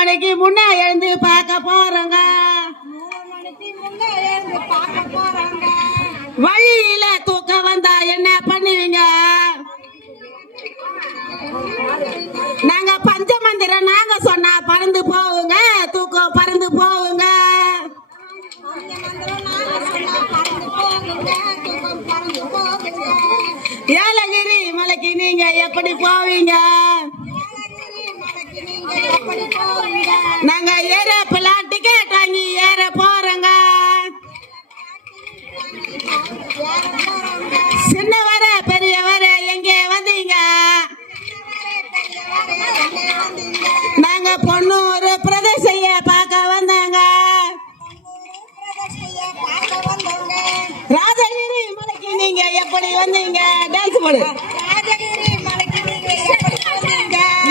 மணிக்கு முன்னே எழுந்து பார்க்க போறோங்க. வழியில தூக்கம் வந்தா என்ன பண்ணுவீங்க? நாங்க பஞ்சமந்திரம் நாங்க சொன்னா பறந்து போவுங்க, தூக்கம் பறந்து போவுங்க. ஏலகிரி மலைக்கு நீங்க எப்படி போவீங்க? நாங்க ஏரோப்ளேன் டிக்கெட் வாங்கி ஏற போறோங்க. சின்னவர பெரியவர எங்கே வந்தீங்க? நாங்க பொன்னூர் பிரதேசைய பார்க்க வந்தாங்க. ராஜகிரி மலைக்கு நீங்க எப்படி வந்தீங்க? டான்ஸ் போடு.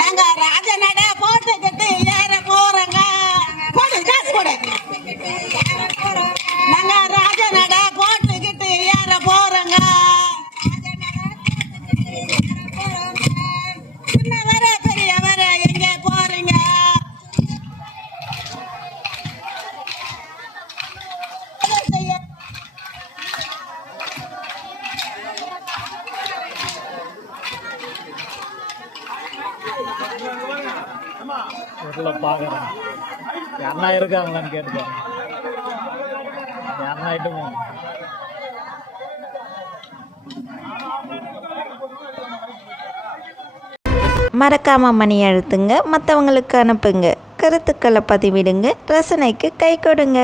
நாங்க ராஜநடை போட்டுக்கிட்டு ஏற போறோங்க. போடு, டான்ஸ் போடு. நாங்க ராஜநடை போட்டுக்கிட்டு ஏற போறோங்க. சின்னவர பெரியவர எங்க போறீங்க? பாக்குறேன் யாருன்னா இருக்காங்களான்னு கேட்டு யாருன்னா ஆயிட்டு மறக்காம மணி அழுத்துங்க, மற்றவங்களுக்கு அனுப்புங்க, கருத்துக்களை பதிவிடுங்க, ரசனைக்கு கை கொடுங்க.